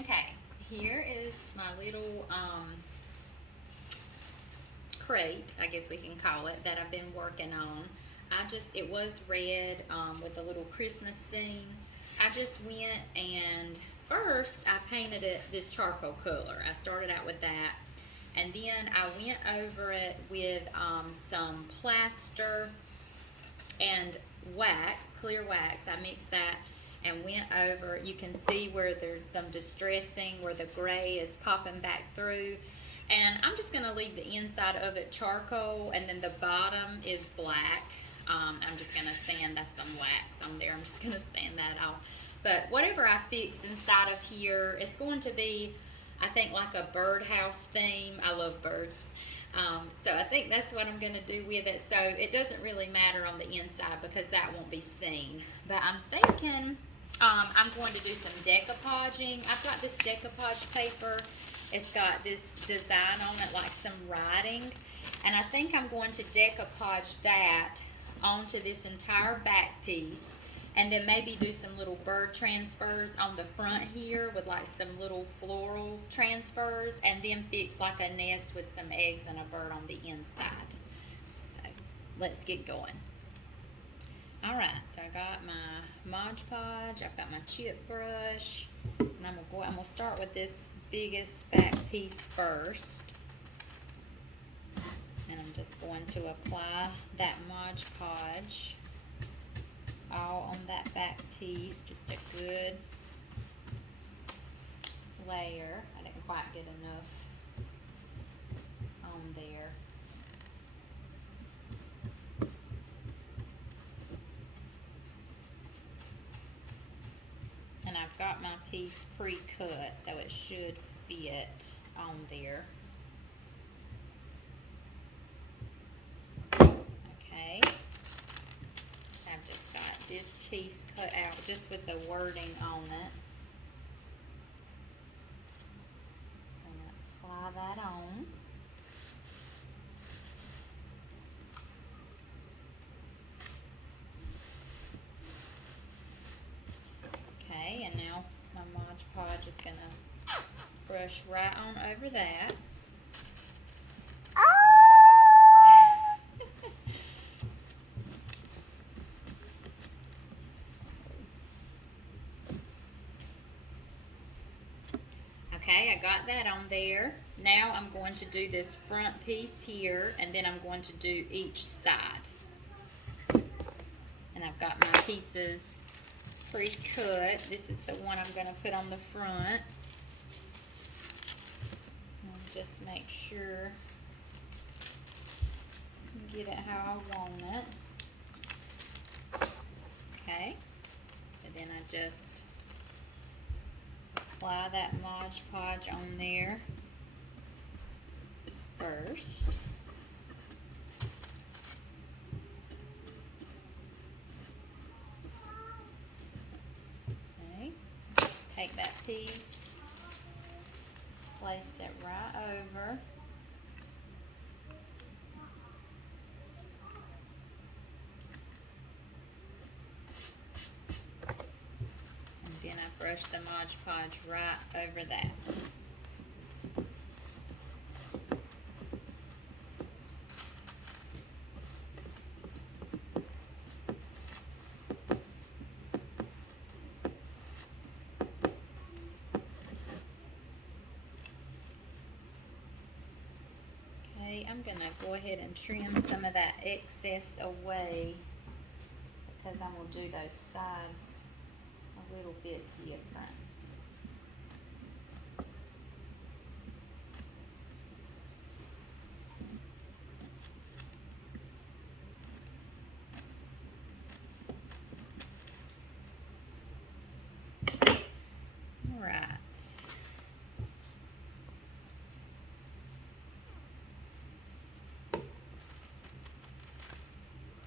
Okay, here is my little crate, I guess we can call it, that I've been working on. It was red with a little Christmas scene. I just went and first I painted it this charcoal color. I started out with that, and then I went over it with some plaster and wax, clear wax. I mixed that and went over. You can see where there's some distressing, where the gray is popping back through. And I'm just going to leave the inside of it charcoal, and then the bottom is black. I'm just going to sand, that's some wax on there. I'm just going to sand that off. But whatever I fix inside of here, it's going to be, I think, like a birdhouse theme. I love birds. So I think that's what I'm going to do with it. So it doesn't really matter on the inside because that won't be seen. But I'm thinking I'm going to do some decoupaging. I've got this decoupage paper. It's got this design on it, like some writing. And I think I'm going to decoupage that onto this entire back piece. And then maybe do some little bird transfers on the front here with like some little floral transfers, and then fix like a nest with some eggs and a bird on the inside. So let's get going. Alright, so I got my Mod Podge, I've got my chip brush, and I'm gonna start with this biggest back piece first. And I'm just going to apply that Mod Podge all on that back piece, just a good layer. I didn't quite get enough on there. And I've got my piece pre-cut, so it should fit on there. Okay. I've just got this piece cut out just with the wording on it. I'm going to apply that on. Okay, and now my Mod Podge is going to brush right on over that. Okay, I got that on there. Now I'm going to do this front piece here, and then I'm going to do each side. And I've got my pieces pre-cut. This is the one I'm going to put on the front. And just make sure I get it how I want it. Okay, and then I just apply that Mod Podge on there first. Okay, just take that piece, place it right over. Then I brush the Mod Podge right over that. Okay, I'm going to go ahead and trim some of that excess away because I'm going to do those sides a little bit different. All right.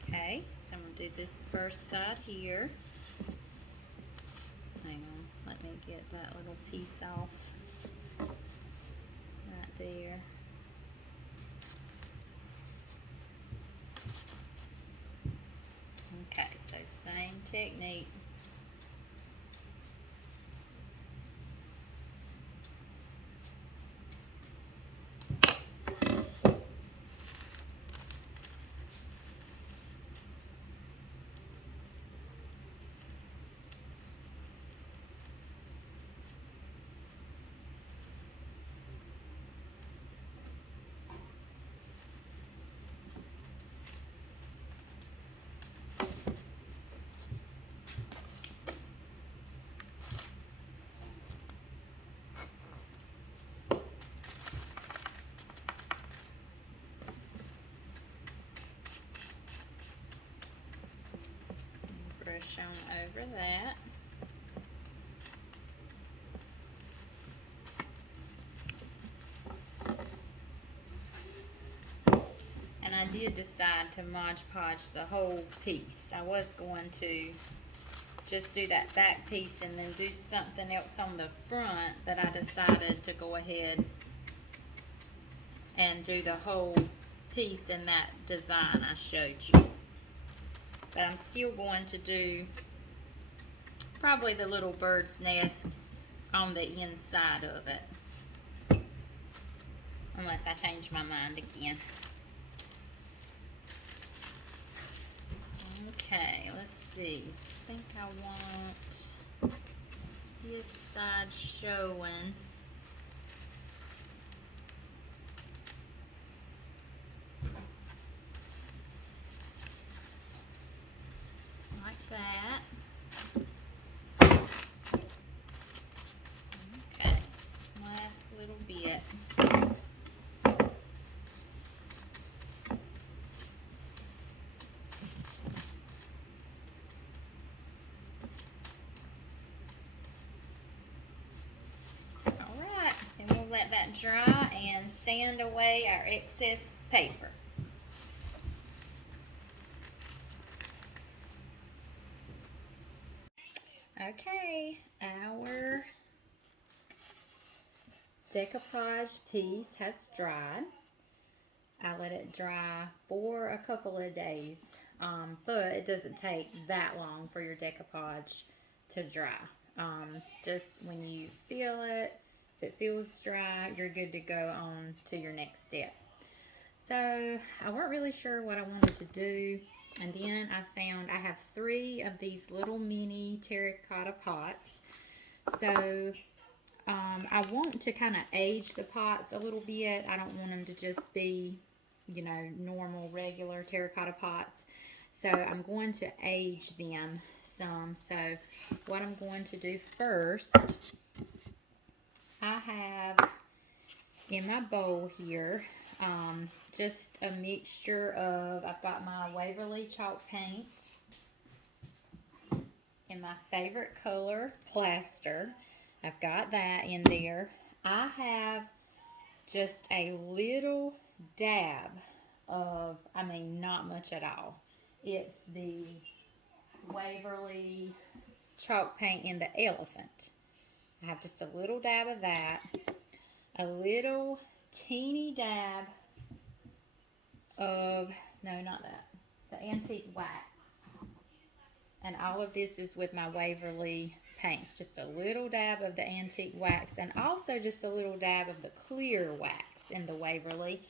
Okay, so I'm going to do this first side here. Hang on, let me get that little piece off right there. Okay, so same technique. brush on over that. And I did decide to Mod Podge the whole piece. I was going to just do that back piece and then do something else on the front, but I decided to go ahead and do the whole piece in that design I showed you. But I'm still going to do probably the little bird's nest on the inside of it, unless I change my mind again. Okay, let's see. I think I want this side showing. Like that. Okay, last little bit. Alright, and we'll let that dry and sand away our excess paper. Okay, our decoupage piece has dried. I let it dry for a couple of days, but it doesn't take that long for your decoupage to dry. Just when you feel it, if it feels dry, you're good to go on to your next step. So I weren't really sure what I wanted to do. And then I found I have 3 of these little mini terracotta pots. So I want to kind of age the pots a little bit. I don't want them to just be, you know, normal, regular terracotta pots. So I'm going to age them some. So what I'm going to do first, I have in my bowl here, just a mixture of, I've got my Waverly chalk paint in my favorite color, plaster. I've got that in there. I have just a little dab of, I mean, not much at all. It's the Waverly chalk paint in the elephant. I have just a little dab of that. A little teeny dab of, no, not that, the antique wax. And all of this is with my Waverly paints. Just a little dab of the antique wax and also just a little dab of the clear wax in the Waverly.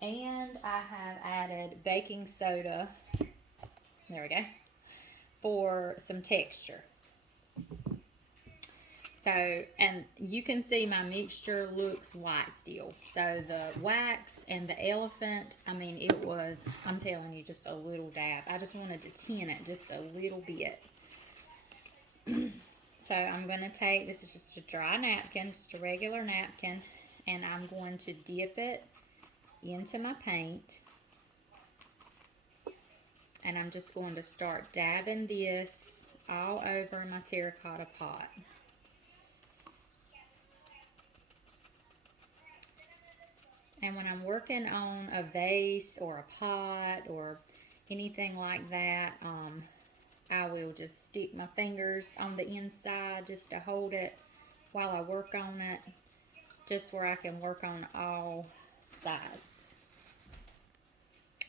And I have added baking soda, there we go, for some texture. So, and you can see my mixture looks white still. So the wax and the elephant, I mean, it was, I'm telling you, just a little dab. I just wanted to tint it just a little bit. So I'm going to take, this is just a dry napkin, just a regular napkin, and I'm going to dip it into my paint. And I'm just going to start dabbing this all over my terracotta pot. And when I'm working on a vase or a pot or anything like that, I will just stick my fingers on the inside just to hold it while I work on it, just where I can work on all sides.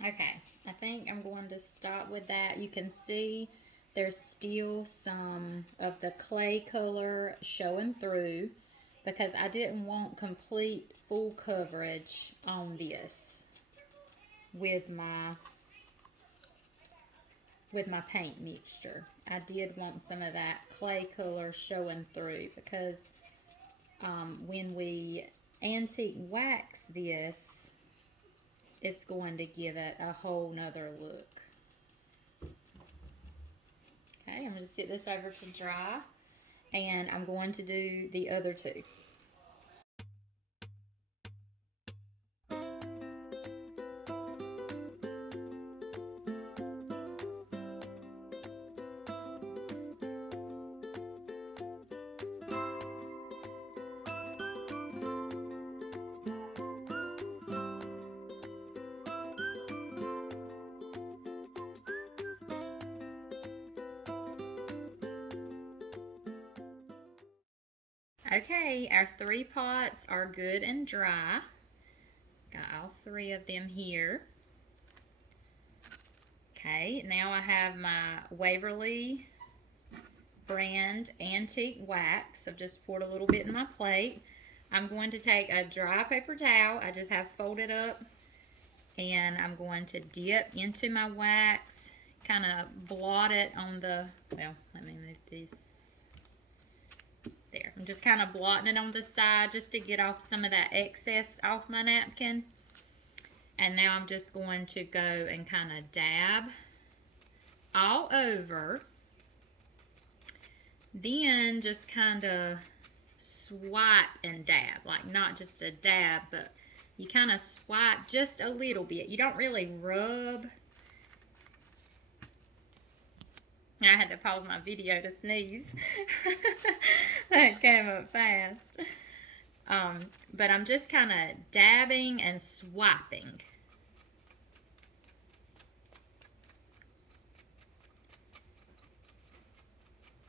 Okay, I think I'm going to stop with that. You can see there's still some of the clay color showing through, because I didn't want complete full coverage on this with my paint mixture. I did want some of that clay color showing through, because when we antique wax this, it's going to give it a whole nother look. Okay, I'm going to sit this over to dry, and I'm going to do the other 2. Okay, our 3 pots are good and dry. Got all 3 of them here. Okay, now I have my Waverly brand antique wax. I've just poured a little bit in my plate. I'm going to take a dry paper towel I just have folded up, and I'm going to dip into my wax, kind of blot it on the, well, let me move this. There, I'm just kind of blotting it on the side just to get off some of that excess off my napkin. And now I'm just going to go and kind of dab all over. Then just kind of swipe and dab, like not just a dab, but you kind of swipe just a little bit. You don't really rub. I had to pause my video to sneeze. That came up fast. But I'm just kind of dabbing and swiping.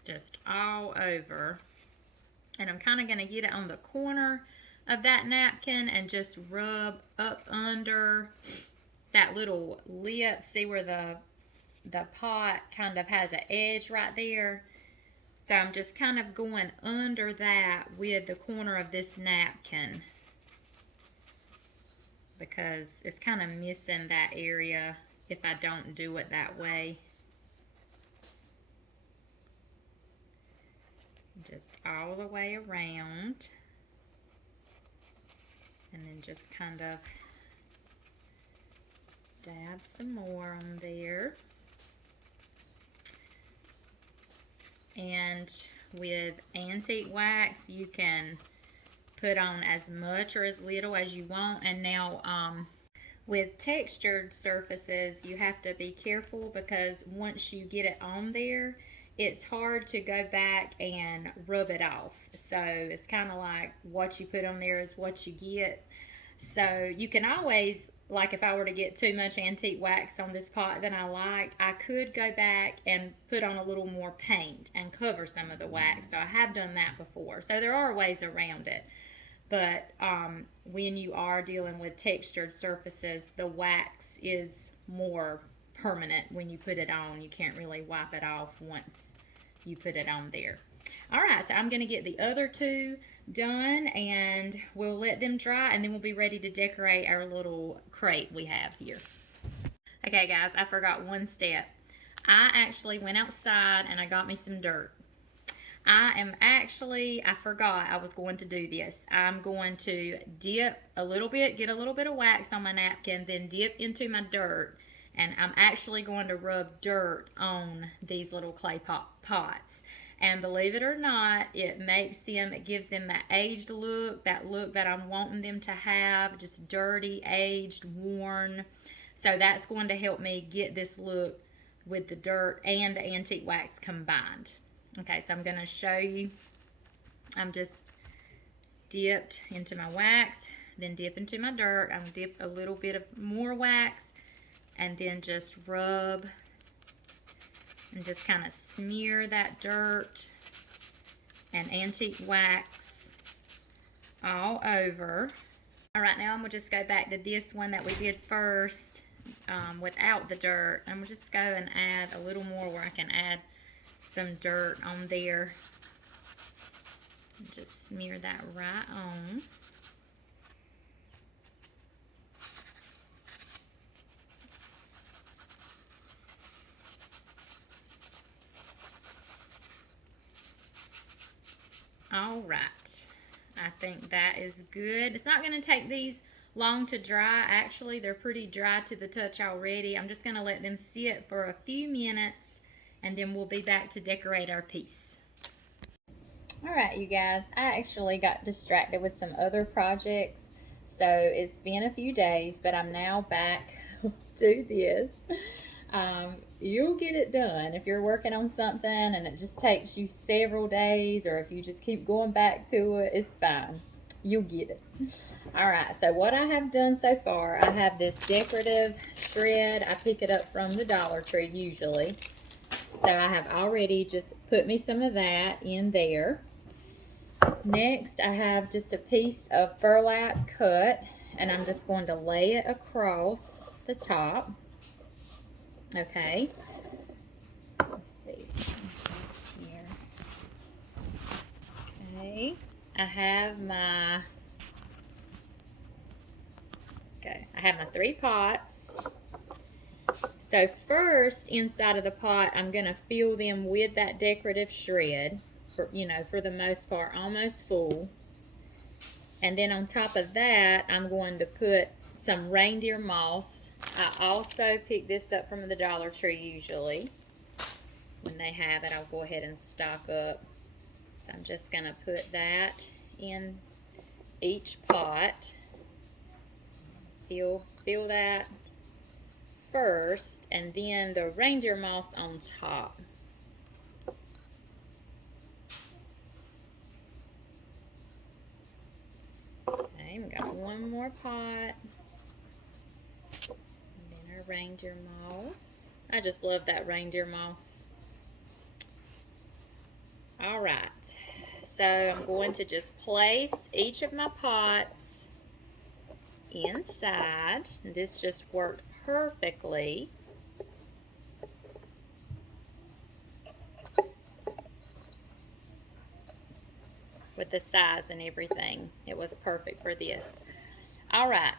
Just all over. And I'm kind of going to get it on the corner of that napkin and just rub up under that little lip. See where the pot kind of has an edge right there? So I'm just kind of going under that with the corner of this napkin, because it's kind of missing that area if I don't do it that way. Just all the way around, and then just kind of dab some more on there. And with antique wax, you can put on as much or as little as you want. And now with textured surfaces, you have to be careful, because once you get it on there, it's hard to go back and rub it off. So it's kind of like what you put on there is what you get. So you can always, like if I were to get too much antique wax on this pot than I liked, I could go back and put on a little more paint and cover some of the wax. So I have done that before. So there are ways around it. But when you are dealing with textured surfaces, the wax is more permanent when you put it on. You can't really wipe it off once you put it on there. All right, so I'm going to get the other 2 done, and we'll let them dry, and then we'll be ready to decorate our little crate we have here. Okay guys, I forgot one step. I actually went outside and I got me some dirt. I forgot I was going to do this. I'm going to dip a little bit, get a little bit of wax on my napkin, then dip into my dirt, and I'm actually going to rub dirt on these little clay pots. And believe it or not, it gives them that aged look, that I'm wanting them to have, just dirty, aged, worn. So that's going to help me get this look with the dirt and the antique wax combined. Okay, so I'm going to show you. I'm just dipped into my wax, then dip into my dirt. I'm dip a little bit of more wax, and then just rub and just kind of smear that dirt and antique wax all over. All right, now I'm going to just go back to this one that we did first without the dirt. I'm going to just go and add a little more where I can add some dirt on there. Just smear that right on. All right, I think that is good. It's not going to take these long to dry. Actually, they're pretty dry to the touch already. I'm just going to let them sit for a few minutes, and then we'll be back to decorate our piece. All right, you guys, I actually got distracted with some other projects, so it's been a few days, but I'm now back to this. You'll get it done if you're working on something and it just takes you several days, or if you just keep going back to it, it's fine. You'll get it. All right, so what I have done so far, I have this decorative shred. I pick it up from the Dollar Tree usually. So I have already just put me some of that in there. Next, I have just a piece of burlap cut, and I'm just going to lay it across the top. Okay. Let's see. Here. Okay. I have my 3 pots. So first, inside of the pot, I'm going to fill them with that decorative shred, for the most part, almost full. And then on top of that, I'm going to put some reindeer moss. I also pick this up from the Dollar Tree usually. When they have it, I'll go ahead and stock up. So I'm just going to put that in each pot. Fill that first, and then the reindeer moss on top. Okay, we got one more pot. And then our reindeer moss. I just love that reindeer moss. All right, so I'm going to just place each of my pots inside. This just worked perfectly. With the size and everything, it was perfect for this. All right,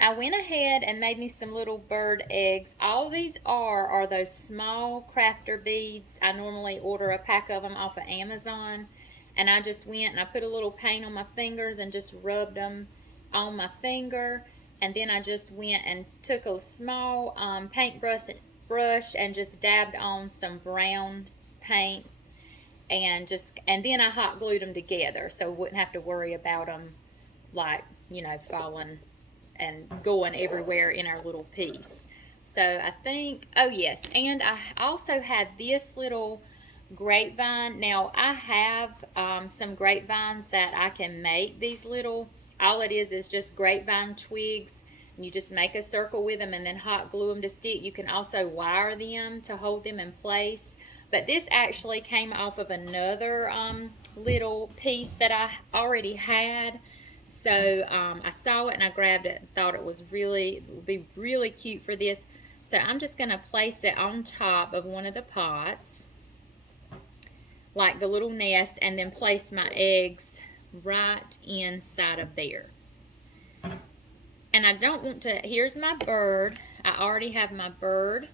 I went ahead and made me some little bird eggs. All these are those small crafter beads. I normally order a pack of them off of Amazon, and I just went and I put a little paint on my fingers and just rubbed them on my finger, and then I just went and took a small paintbrush and just dabbed on some brown paint, and then I hot glued them together so I wouldn't have to worry about them falling and going everywhere in our little piece. So I think, oh yes, and I also had this little grapevine. Now I have some grapevines that I can make these little, all it is just grapevine twigs, and you just make a circle with them and then hot glue them to stick. You can also wire them to hold them in place. But this actually came off of another little piece that I already had. So I saw it and I grabbed it and thought it would be really cute for this. So I'm just going to place it on top of one of the pots, like the little nest, and then place my eggs right inside of there. And I don't want to, here's my bird. I already have my bird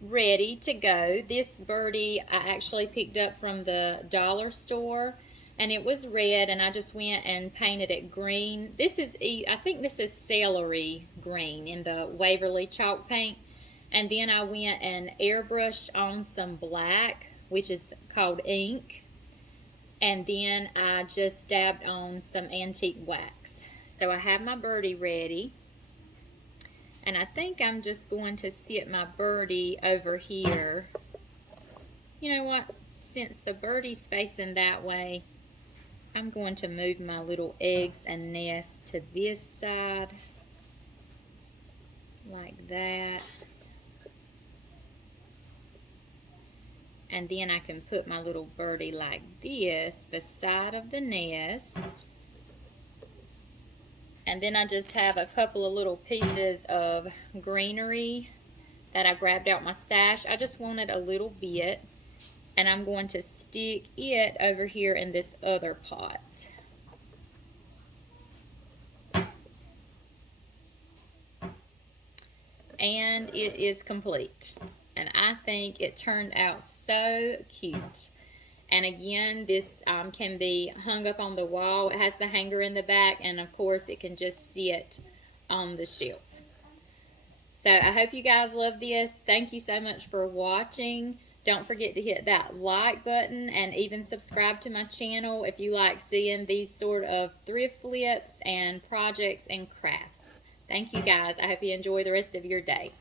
ready to go. This birdie I actually picked up from the dollar store, and it was red, and I just went and painted it green. I think this is celery green in the Waverly chalk paint. And then I went and airbrushed on some black, which is called ink. And then I just dabbed on some antique wax. So I have my birdie ready. And I think I'm just going to sit my birdie over here. You know what? Since the birdie's facing that way, I'm going to move my little eggs and nests to this side. Like that. And then I can put my little birdie like this beside of the nest. And then I just have a couple of little pieces of greenery that I grabbed out my stash. I just wanted a little bit. And I'm going to stick it over here in this other pot. And it is complete. And I think it turned out so cute. And again, this can be hung up on the wall. It has the hanger in the back, and of course it can just sit on the shelf. So I hope you guys love this. Thank you so much for watching. Don't forget to hit that like button and even subscribe to my channel if you like seeing these sort of thrift flips and projects and crafts. Thank you guys. I hope you enjoy the rest of your day.